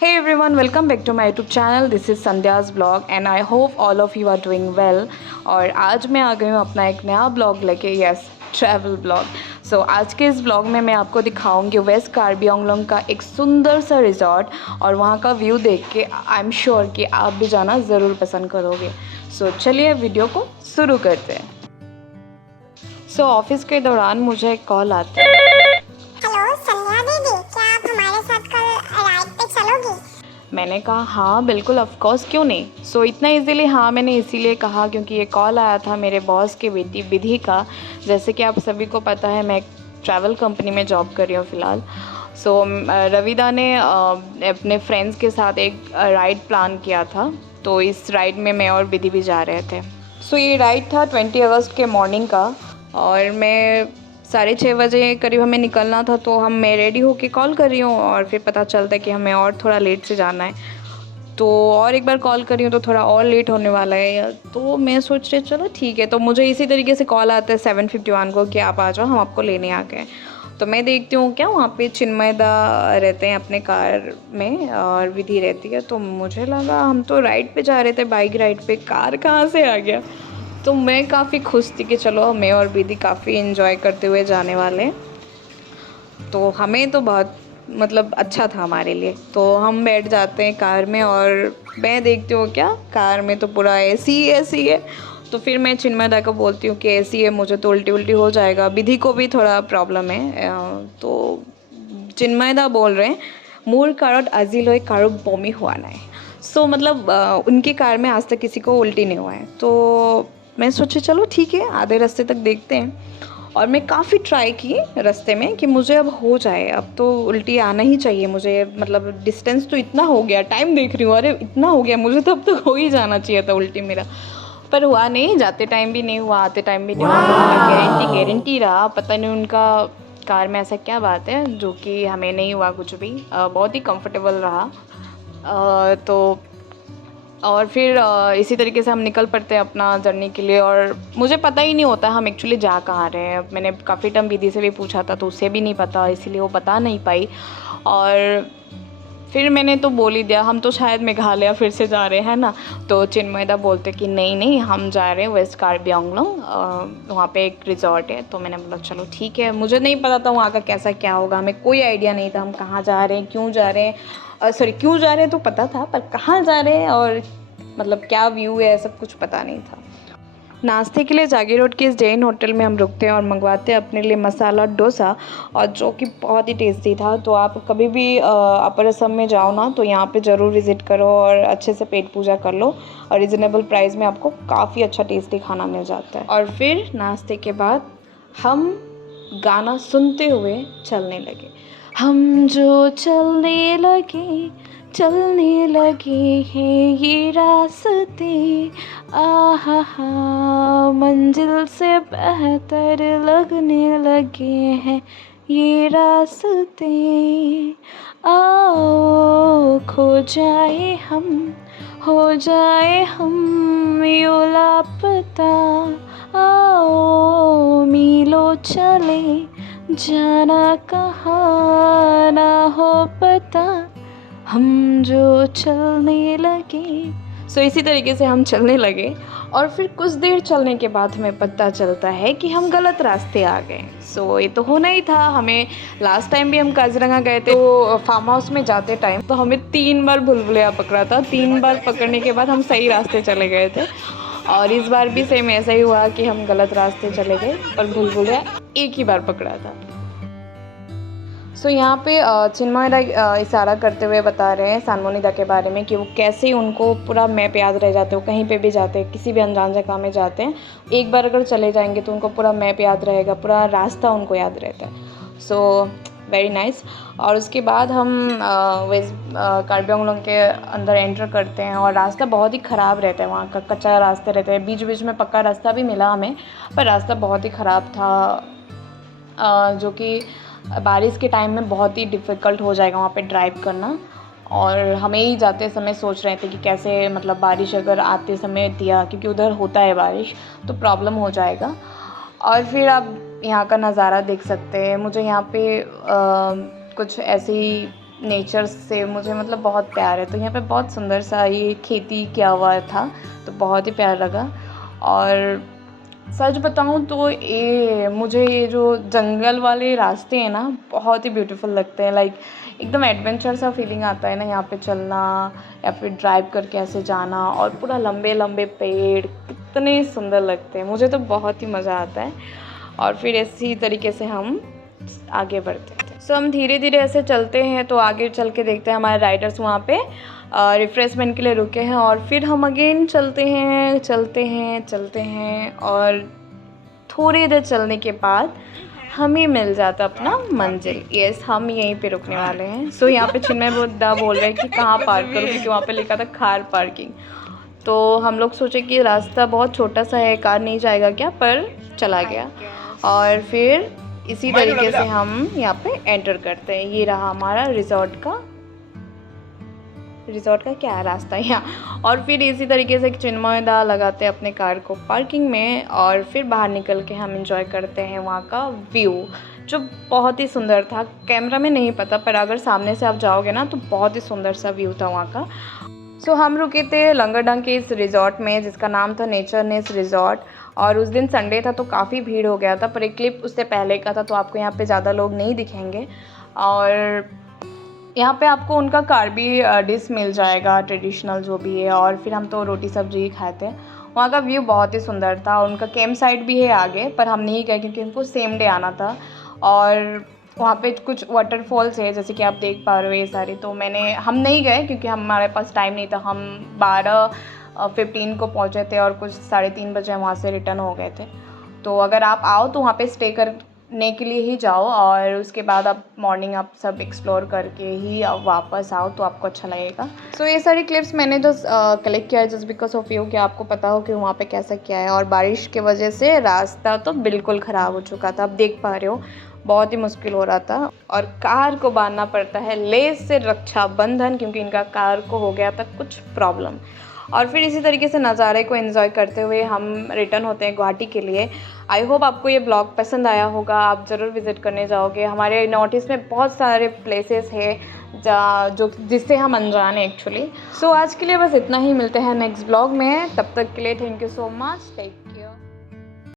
Hey everyone, welcome back to my YouTube channel. This is Sandhya's vlog and I hope all of you are doing well. और आज मैं आ गई हूँ अपना एक नया ब्लॉग लेके, यस ट्रैवल ब्लॉग। सो आज के इस ब्लॉग में मैं आपको दिखाऊंगी वेस्ट कार्बी आंगलोंग का एक सुंदर सा रिजॉर्ट और वहाँ का व्यू देख के आई एम श्योर कि आप भी जाना ज़रूर पसंद करोगे। सो चलिए वीडियो को शुरू करते हैं। सो ऑफिस के दौरान मुझे एक कॉल आता है। हेलो संध्या दीदी, क्या आप हमारे साथ कल राइड पे चलोगी? मैंने कहा हाँ बिल्कुल, ऑफ कोर्स, क्यों नहीं। सो इतना इजीली हाँ मैंने इसीलिए कहा क्योंकि ये कॉल आया था मेरे बॉस के बेटी विधि का। जैसे कि आप सभी को पता है, मैं एक ट्रैवल कंपनी में जॉब कर रही हूँ फ़िलहाल। सो रविदा ने अपने फ्रेंड्स के साथ एक राइड प्लान किया था, तो इस राइड में मैं और विधि भी जा रहे थे। सो ये राइड था 20 अगस्त के मॉर्निंग का और मैं 6:30 बजे करीब हमें निकलना था, तो मैं रेडी होके कॉल कर रही हूँ और फिर पता चलता है कि हमें और थोड़ा लेट से जाना है। तो और एक बार कॉल कर रही हूँ तो थोड़ा और लेट होने वाला है, तो मैं सोच रही चलो ठीक है। तो मुझे इसी तरीके से कॉल आता है 7:51 को कि आप आ जाओ, हम आपको लेने आ गए। तो मैं देखती हूँ क्या वहाँ पे चिन्मयदा रहते हैं अपने कार में और विधि रहती है। तो मुझे लगा हम तो राइड पे जा रहे थे, बाइक राइड पे, कार कहाँ से आ गया। तो मैं काफ़ी खुश थी कि चलो मैं और विधि काफ़ी इन्जॉय करते हुए जाने वाले हैं। तो हमें तो बहुत मतलब अच्छा था हमारे लिए। तो हम बैठ जाते हैं कार में और मैं देखती हूँ क्या कार में तो पूरा एसी है। तो फिर मैं चिन्मयदा को बोलती हूँ कि एसी है, मुझे तो उल्टी उल्टी हो जाएगा, विधि को भी थोड़ा प्रॉब्लम है। तो चिन्मयदा बोल रहे हैं मूल कारत আজিলৈ कारो बमी हुआ ना है। सो मतलब उनकी कार में आज तक किसी को उल्टी नहीं हुआ है। तो मैं सोची चलो ठीक है, आधे रास्ते तक देखते हैं। और मैं काफ़ी ट्राई की रास्ते में कि मुझे अब हो जाए, अब तो उल्टी आना ही चाहिए मुझे। मतलब डिस्टेंस तो इतना हो गया, टाइम देख रही हूँ, अरे इतना हो गया, मुझे तो अब तक हो ही जाना चाहिए था उल्टी मेरा। पर हुआ नहीं, जाते टाइम भी नहीं हुआ, आते टाइम भी नहीं हुआ। गारंटी रहा, पता नहीं उनका कार में ऐसा क्या बात है जो कि हमें नहीं हुआ कुछ भी। बहुत ही कंफर्टेबल रहा। तो और फिर इसी तरीके से हम निकल पड़ते हैं अपना जर्नी के लिए। और मुझे पता ही नहीं होता हम एक्चुअली जा कहाँ रहे हैं। मैंने काफ़ी टाइम विधि से भी पूछा था तो उससे भी नहीं पता, इसीलिए वो बता नहीं पाई। और फिर मैंने तो बोल ही दिया हम तो शायद मेघालय फिर से जा रहे हैं ना। तो चिन्मयदा बोलते कि नहीं नहीं, हम जा रहे हैं वेस्ट कार्बी आंगलोंग, वहाँ पे एक रिजॉर्ट है। तो मैंने बोला चलो ठीक है। मुझे नहीं पता था वहाँ का कैसा क्या होगा, हमें कोई आइडिया नहीं था हम कहाँ जा रहे हैं, क्यों जा रहे हैं। सॉरी, क्यों जा रहे हैं तो पता था, पर कहाँ जा रहे हैं और मतलब क्या व्यू है सब कुछ पता नहीं था। नाश्ते के लिए जागी रोड के इस जैन होटल में हम रुकते हैं और मंगवाते हैं अपने लिए मसाला डोसा, और जो कि बहुत ही टेस्टी था। तो आप कभी भी अपर असम में जाओ ना तो यहाँ पे ज़रूर विज़िट करो और अच्छे से पेट पूजा कर लो। और रिजनेबल प्राइस में आपको काफ़ी अच्छा टेस्टी खाना मिल जाता है। और फिर नाश्ते के बाद हम गाना सुनते हुए चलने लगे। हम जो चलने लगे हैं ये रास्ते, आहा हा मंजिल से बेहतर लगने लगे हैं ये रास्ते। आओ खो जाए हम, हो जाए हम यूं लापता। आओ मीलों चले, जाना कहाँ ना हो पता, हम जो चलने लगे। सो इसी तरीके से हम चलने लगे और फिर कुछ देर चलने के बाद हमें पता चलता है कि हम गलत रास्ते आ गए। सो ये तो होना ही था। हमें लास्ट टाइम भी हम काजीरंगा गए थे, तो फार्म हाउस में जाते टाइम तो हमें 3 बार भूलभुलैया पकड़ा था। 3 बार पकड़ने के बाद हम सही रास्ते चले गए थे। और इस बार भी सेम ऐसा ही हुआ कि हम गलत रास्ते चले गए और भूलभुलैया एक ही बार पकड़ा था। सो यहाँ पे चिन्मयदा इशारा करते हुए बता रहे हैं सानमोनिदा के बारे में कि वो कैसे उनको पूरा मैप याद रह जाते हैं। वो कहीं पे भी जाते हैं, किसी भी अनजान जगह में जाते हैं, एक बार अगर चले जाएंगे तो उनको पूरा मैप याद रहेगा, पूरा रास्ता उनको याद रहता है। So very nice. और उसके बाद हम वेस्ट कार्बी आंगलोंग के अंदर एंटर करते हैं और रास्ता बहुत ही ख़राब रहता है, वहाँ का कच्चा रास्ते रहते हैं। बीच बीच में पक्का रास्ता भी मिला हमें, पर रास्ता बहुत ही ख़राब था, जो कि बारिश के टाइम में बहुत ही डिफ़िकल्ट हो जाएगा वहाँ पे ड्राइव करना। और हमें ही जाते समय सोच रहे थे कि कैसे मतलब बारिश अगर आते समय दिया, क्योंकि उधर होता है बारिश, तो प्रॉब्लम हो जाएगा। और फिर आप यहाँ का नज़ारा देख सकते हैं। मुझे यहाँ पे कुछ ऐसी नेचर से मुझे मतलब बहुत प्यार है। तो यहाँ पे बहुत सुंदर सा ये खेती किया हुआ था, तो बहुत ही प्यारा लगा। और सच बताऊँ तो मुझे ये जो जंगल वाले रास्ते हैं ना, बहुत ही ब्यूटीफुल लगते हैं। लाइक एकदम एडवेंचर सा फीलिंग आता है ना यहाँ पे चलना, या फिर ड्राइव करके ऐसे जाना, और पूरा लंबे लंबे पेड़ कितने सुंदर लगते हैं। मुझे तो बहुत ही मज़ा आता है। और फिर इसी तरीके से हम आगे बढ़ते थे। सो हम धीरे धीरे ऐसे चलते हैं, तो आगे चल के देखते हैं हमारे राइडर्स वहाँ पे रिफ़्रेशमेंट के लिए रुके हैं। और फिर हम अगेन चलते हैं और थोड़ी देर चलने के बाद हमें मिल जाता अपना मंजिल। यस, हम यहीं पे रुकने वाले हैं। सो यहाँ पे चिन्मय बुद्धा बोल रहे हैं कि कहाँ पार्क करूँ, क्योंकि वहाँ पे लिखा था कार पार्किंग। तो हम लोग सोचे कि रास्ता बहुत छोटा सा है, कार नहीं जाएगा क्या, पर चला गया। और फिर इसी तरीके से हम यहाँ पे एंटर करते हैं। ये रहा हमारा रिज़ॉर्ट का क्या रास्ता है यहाँ। और फिर इसी तरीके से चिन्मय दा लगाते हैं अपने कार को पार्किंग में, और फिर बाहर निकल के हम एंजॉय करते हैं वहाँ का व्यू, जो बहुत ही सुंदर था। कैमरा में नहीं पता, पर अगर सामने से आप जाओगे ना तो बहुत ही सुंदर सा व्यू था वहाँ का। सो हम रुके थे लंगरडंग के इस रिज़ॉर्ट में, जिसका नाम था नेचरनेस रिज़ॉर्ट। और उस दिन संडे था तो काफ़ी भीड़ हो गया था, पर एक क्लिप उससे पहले का था, तो आपको यहाँ पे ज़्यादा लोग नहीं दिखेंगे। और यहाँ पे आपको उनका कार्बी डिश मिल जाएगा, ट्रेडिशनल जो भी है। और फिर हम तो रोटी सब्जी ही खाए थे। वहाँ का व्यू बहुत ही सुंदर था। उनका कैंप साइट भी है आगे, पर हम नहीं गए क्योंकि हमको सेम डे आना था। और वहाँ पे कुछ वाटरफॉल्स है, जैसे कि आप देख पा रहे हो ये सारे। तो हम नहीं गए क्योंकि हमारे पास टाइम नहीं था। हम 12:15 को पहुँचे थे और कुछ 3:30 बजे वहाँ से रिटर्न हो गए थे। तो अगर आप आओ तो वहाँ पे स्टे करने के लिए ही जाओ, और उसके बाद आप मॉर्निंग आप सब एक्सप्लोर करके ही आप वापस आओ, तो आपको अच्छा लगेगा। सो ये सारी क्लिप्स मैंने जस्ट कलेक्ट किया है जस्ट बिकॉज ऑफ यू, कि आपको पता हो कि वहाँ पे कैसा क्या है। और बारिश की वजह से रास्ता तो बिल्कुल ख़राब हो चुका था, आप देख पा रहे हो, बहुत ही मुश्किल हो रहा था। और कार को बांधना पड़ता है लेस से रक्षाबंधन, क्योंकि इनका कार को हो गया था कुछ प्रॉब्लम। और फिर इसी तरीके से नज़ारे को एंजॉय करते हुए हम रिटर्न होते हैं गुवाहाटी के लिए। आई होप आपको ये ब्लॉग पसंद आया होगा, आप ज़रूर विज़िट करने जाओगे। हमारे नॉर्थ ईस्ट में बहुत सारे प्लेसेस हैं जिससे हम अनजान हैं एक्चुअली। सो आज के लिए बस इतना ही, मिलते हैं नेक्स्ट ब्लॉग में। तब तक के लिए thank you so much. Take